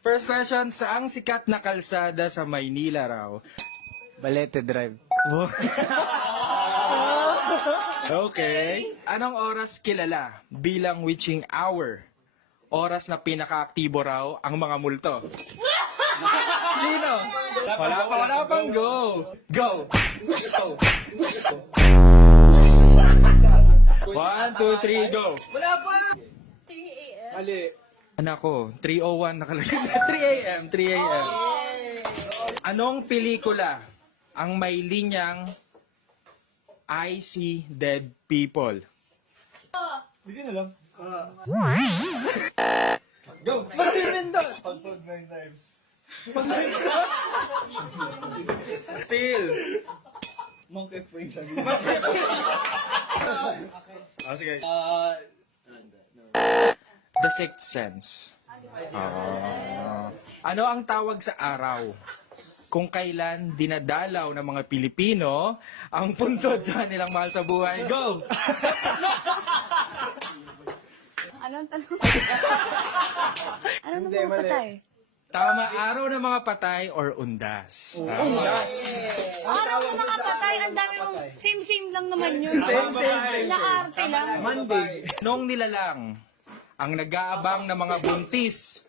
First question, saang sikat na kalsada sa Maynila raw? Balete Drive. Okay. Anong oras kilala bilang witching hour? Oras na pinaka-aktibo raw ang mga multo. Sino? Wala pang go. Go. 1, 2, 3, go. 3 a.m. Mali. Anako, 3:01 nakalagay. 3 a.m. Anong pelikula ang may linyang I see dead people? Hindi ko na lang. Go! Pagpag 9 lives. Still. Monkey Prince. Oh, sige. The Sixth Sense. Ano ang tawag sa araw kung kailan dinadalaw ng mga Pilipino ang puntod sa kanilang mahal sa buhay? Go! Anong tanong? Ano naman ang patay? Tama, araw ng mga patay or undas? Ano ng mga patay? Ang dami mong same-same lang naman yun. Naarte lang. Monday. Nung nilalang ang nag-aabang ng mga buntis